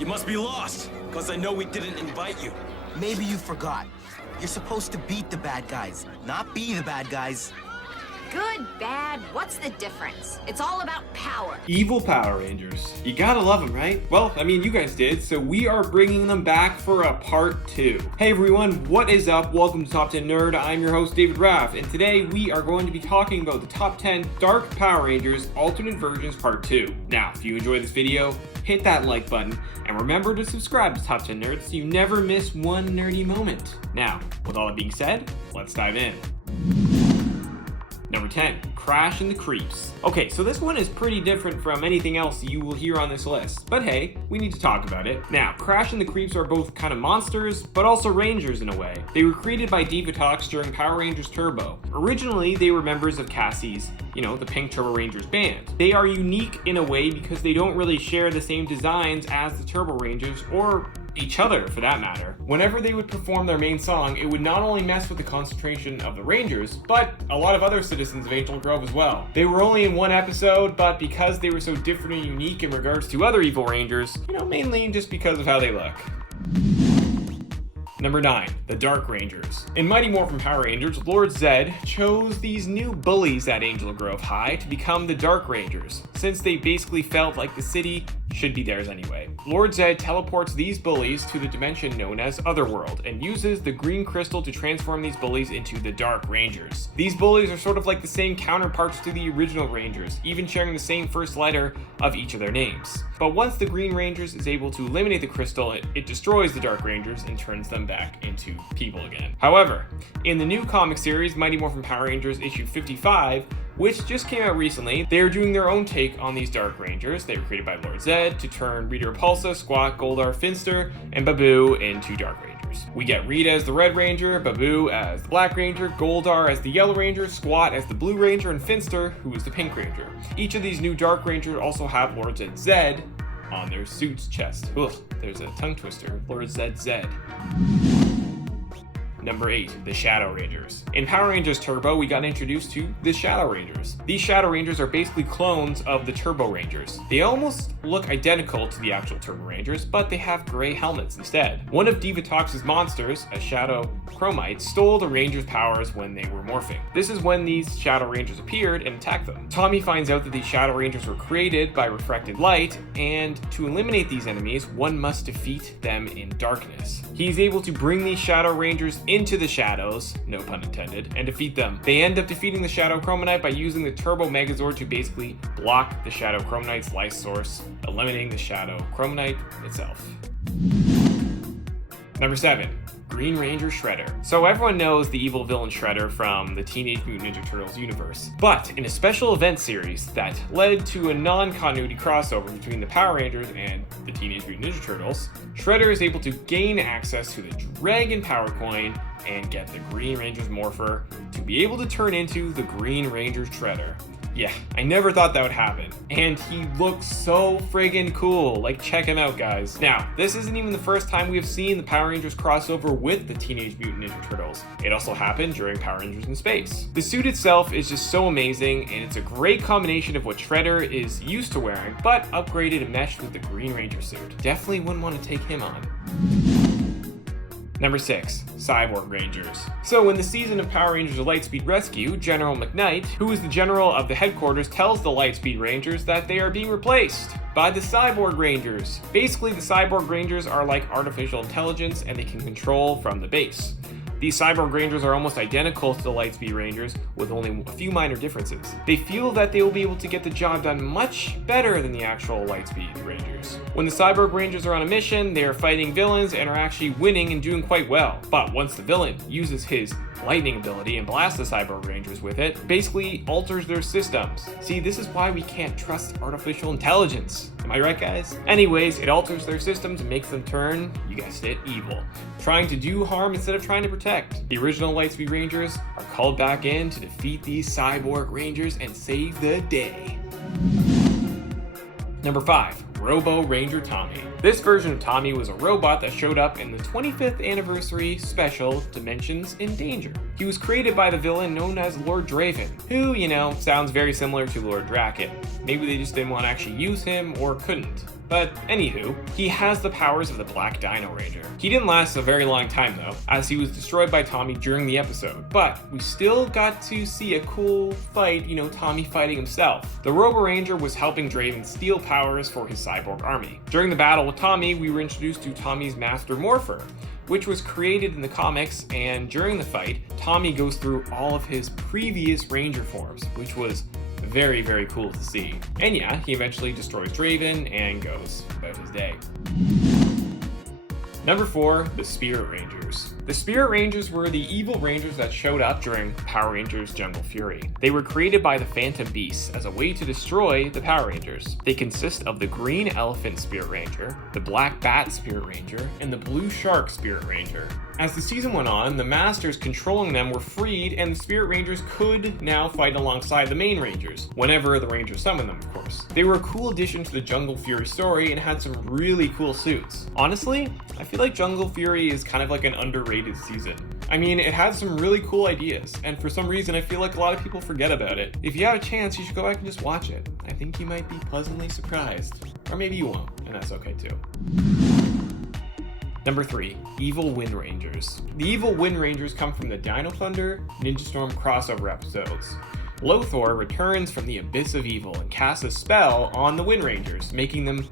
You must be lost, because I know we didn't invite you. Maybe you forgot. You're supposed to beat the bad guys, not be the bad guys. Good, bad, what's the difference? It's all about power. Evil Power Rangers. You gotta love them, right? Well, I mean, you guys did, so we are bringing them back for a part 2. Hey everyone, what is up? Welcome to Top 10 Nerd. I'm your host, David Raff, and today we are going to be talking about the top 10 Dark Power Rangers Alternate Versions Part 2. Now, if you enjoyed this video, hit that like button, and remember to subscribe to Top 10 Nerds so you never miss one nerdy moment. Now, with all that being said, let's dive in. Number 10, Crash and the Creeps. Okay, so this one is pretty different from anything else you will hear on this list, but hey, we need to talk about it. Now, Crash and the Creeps are both kind of monsters, but also rangers in a way. They were created by VERTONS during Power Rangers Turbo. Originally, they were members of Cassie's, the Pink Turbo Rangers band. They are unique in a way because they don't really share the same designs as the Turbo Rangers, or each other for that matter. Whenever they would perform their main song, it would not only mess with the concentration of the Rangers, but a lot of other citizens of Angel Grove as well. They were only in one episode, but because they were so different and unique in regards to other evil Rangers, mainly just because of how they look. Number 9, the Dark Rangers. In Mighty Morphin Power Rangers, Lord Zed chose these new bullies at Angel Grove High to become the Dark Rangers, since they basically felt like the city should be theirs anyway. Lord Zed teleports these bullies to the dimension known as Otherworld and uses the green crystal to transform these bullies into the Dark Rangers. These bullies are sort of like the same counterparts to the original Rangers, even sharing the same first letter of each of their names. But once the Green Rangers is able to eliminate the crystal, it destroys the Dark Rangers and turns them back into people again. However, in the new comic series, Mighty Morphin Power Rangers issue 55, which just came out recently, they are doing their own take on these Dark Rangers. They were created by Lord Zed to turn Rita Repulsa, Squawk, Goldar, Finster, and Babu into Dark Rangers. We get Rita as the Red Ranger, Babu as the Black Ranger, Goldar as the Yellow Ranger, Squawk as the Blue Ranger, and Finster, who is the Pink Ranger. Each of these new Dark Rangers also have Lord Zed Zed on their suit's chest. Ugh, there's a tongue twister. Lord Zed Zed. Number 8, the Shadow Rangers. In Power Rangers Turbo, we got introduced to the Shadow Rangers. These Shadow Rangers are basically clones of the Turbo Rangers. They almost look identical to the actual Turbo Rangers, but they have gray helmets instead. One of Divatox's monsters, a Shadow Chromite, stole the Rangers' powers when they were morphing. This is when these Shadow Rangers appeared and attacked them. Tommy finds out that these Shadow Rangers were created by refracted light, and to eliminate these enemies, one must defeat them in darkness. He's able to bring these Shadow Rangers into the shadows, no pun intended, and defeat them. They end up defeating the Shadow Chromonite by using the Turbo Megazord to basically block the Shadow Chromonite's life source, eliminating the Shadow Chromonite itself. Number 7, Green Ranger Shredder. So everyone knows the evil villain Shredder from the Teenage Mutant Ninja Turtles universe. But in a special event series that led to a non-continuity crossover between the Power Rangers and the Teenage Mutant Ninja Turtles, Shredder is able to gain access to the Dragon Power Coin and get the Green Ranger's Morpher to be able to turn into the Green Ranger Shredder. Yeah, I never thought that would happen. And he looks so friggin' cool. Like, check him out, guys. Now, this isn't even the first time we have seen the Power Rangers crossover with the Teenage Mutant Ninja Turtles. It also happened during Power Rangers in Space. The suit itself is just so amazing, and it's a great combination of what Shredder is used to wearing, but upgraded and meshed with the Green Ranger suit. Definitely wouldn't want to take him on. Number 6, Cyborg Rangers. So in the season of Power Rangers Lightspeed Rescue, General McKnight, who is the general of the headquarters, tells the Lightspeed Rangers that they are being replaced by the Cyborg Rangers. Basically, the Cyborg Rangers are like artificial intelligence and they can control from the base. These Cyborg Rangers are almost identical to the Lightspeed Rangers with only a few minor differences. They feel that they will be able to get the job done much better than the actual Lightspeed Rangers. When the Cyborg Rangers are on a mission, they are fighting villains and are actually winning and doing quite well. But once the villain uses his lightning ability and blasts the Cyborg Rangers with it, basically alters their systems. See, this is why we can't trust artificial intelligence. Am I right, guys? Anyways, it alters their systems and makes them turn, you guessed it, evil. Trying to do harm instead of trying to protect. The original Lightspeed Rangers are called back in to defeat these Cyborg Rangers and save the day. Number 5, Robo Ranger Tommy. This version of Tommy was a robot that showed up in the 25th anniversary special Dimensions in Danger. He was created by the villain known as Lord Draven, who, sounds very similar to Lord Draken. Maybe they just didn't want to actually use him or couldn't. But anywho, he has the powers of the Black Dino Ranger. He didn't last a very long time though, as he was destroyed by Tommy during the episode, but we still got to see a cool fight, Tommy fighting himself. The Robo Ranger was helping Draven steal powers for his cyborg army. During the battle with Tommy, we were introduced to Tommy's Master Morpher, which was created in the comics, and during the fight, Tommy goes through all of his previous Ranger forms, which was very, very cool to see. And yeah, he eventually destroys Draven and goes about his day. Number 4, the Spirit Rangers. The Spirit Rangers were the evil rangers that showed up during Power Rangers Jungle Fury. They were created by the Phantom Beasts as a way to destroy the Power Rangers. They consist of the Green Elephant Spirit Ranger, the Black Bat Spirit Ranger, and the Blue Shark Spirit Ranger. As the season went on, the Masters controlling them were freed, and the Spirit Rangers could now fight alongside the main Rangers, whenever the Rangers summoned them, of course. They were a cool addition to the Jungle Fury story and had some really cool suits. Honestly, I feel like Jungle Fury is kind of like an underrated season. I mean, it had some really cool ideas, and for some reason I feel like a lot of people forget about it. If you have a chance, you should go back and just watch it. I think you might be pleasantly surprised. Or maybe you won't, and that's okay too. Number 3, Evil Wind Rangers. The Evil Wind Rangers come from the Dino Thunder, Ninja Storm crossover episodes. Lothor returns from the Abyss of Evil and casts a spell on the Wind Rangers, making them,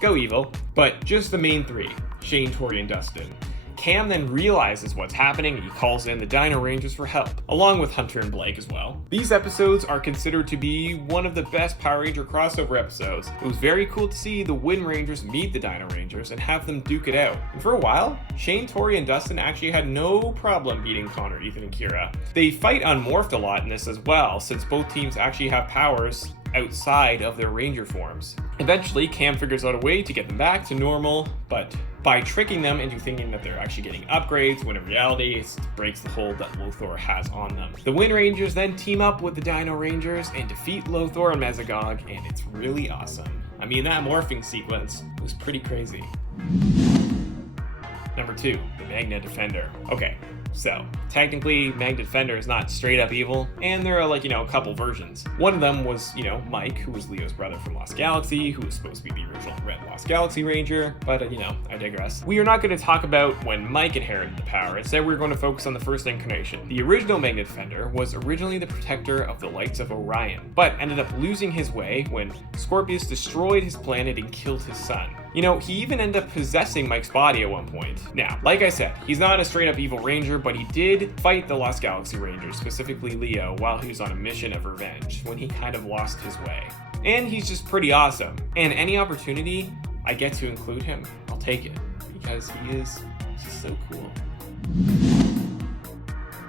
go evil. But just the main 3, Shane, Tori, and Dustin. Cam then realizes what's happening and he calls in the Dino Rangers for help, along with Hunter and Blake as well. These episodes are considered to be one of the best Power Ranger crossover episodes. It was very cool to see the Wind Rangers meet the Dino Rangers and have them duke it out. And for a while, Shane, Tori, and Dustin actually had no problem beating Connor, Ethan, and Kira. They fight unmorphed a lot in this as well, since both teams actually have powers outside of their Ranger forms. Eventually, Cam figures out a way to get them back to normal, but by tricking them into thinking that they're actually getting upgrades, when in reality it breaks the hold that Lothor has on them. The Wind Rangers then team up with the Dino Rangers and defeat Lothor and Mesogog, and it's really awesome. I mean, that morphing sequence was pretty crazy. Number 2, the Magna Defender. Okay, so technically Magna Defender is not straight up evil, and there are a couple versions. One of them was, Mike, who was Leo's brother from Lost Galaxy, who was supposed to be the original Red Lost Galaxy Ranger, but I digress. We are not going to talk about when Mike inherited the power. Instead, we're going to focus on the first incarnation. The original Magna Defender was originally the protector of the Lights of Orion, but ended up losing his way when Scorpius destroyed his planet and killed his son. He even ended up possessing Mike's body at one point. Now, like I said, he's not a straight up evil ranger, but he did fight the Lost Galaxy Rangers, specifically Leo, while he was on a mission of revenge, when he kind of lost his way. And he's just pretty awesome. And any opportunity I get to include him, I'll take it, because he's just so cool.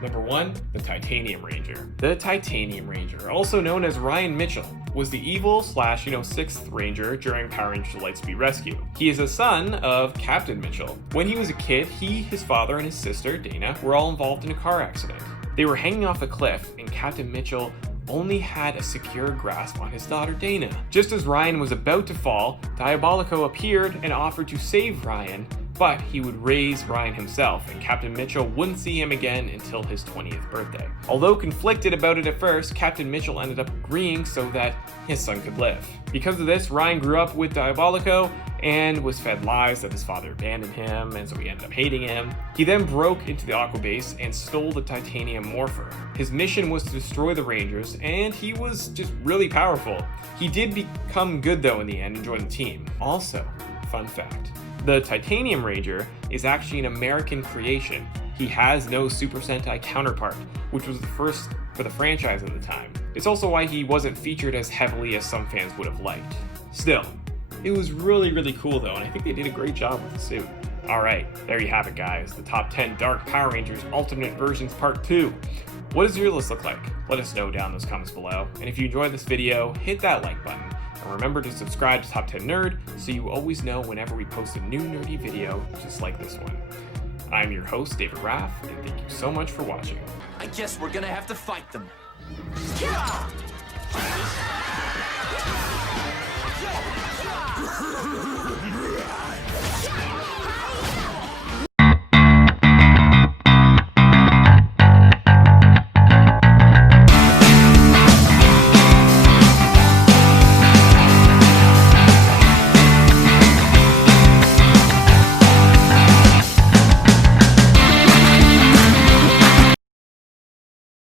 Number 1, the Titanium Ranger. The Titanium Ranger, also known as Ryan Mitchell, was the evil / 6th Ranger during Power Rangers Lightspeed Rescue. He is a son of Captain Mitchell. When he was a kid, he, his father, and his sister, Dana, were all involved in a car accident. They were hanging off a cliff, and Captain Mitchell only had a secure grasp on his daughter Dana. Just as Ryan was about to fall, Diabolico appeared and offered to save Ryan, but he would raise Ryan himself, and Captain Mitchell wouldn't see him again until his 20th birthday. Although conflicted about it at first, Captain Mitchell ended up agreeing so that his son could live. Because of this, Ryan grew up with Diabolico and was fed lies that his father abandoned him, and so he ended up hating him. He then broke into the Aqua Base and stole the Titanium Morpher. His mission was to destroy the Rangers, and he was just really powerful. He did become good though in the end and join the team. Also, fun fact, the Titanium Ranger is actually an American creation. He has no Super Sentai counterpart, which was the first for the franchise at the time. It's also why he wasn't featured as heavily as some fans would have liked. Still, it was really, really cool though, and I think they did a great job with the suit. Alright, there you have it guys, the top 10 Dark Power Rangers Alternate Versions Part 2. What does your list look like? Let us know down in those comments below, and if you enjoyed this video, hit that like button. And remember to subscribe to Top 10 Nerd so you always know whenever we post a new nerdy video just like this one. I'm your host, David Raff, and thank you so much for watching. I guess we're gonna have to fight them.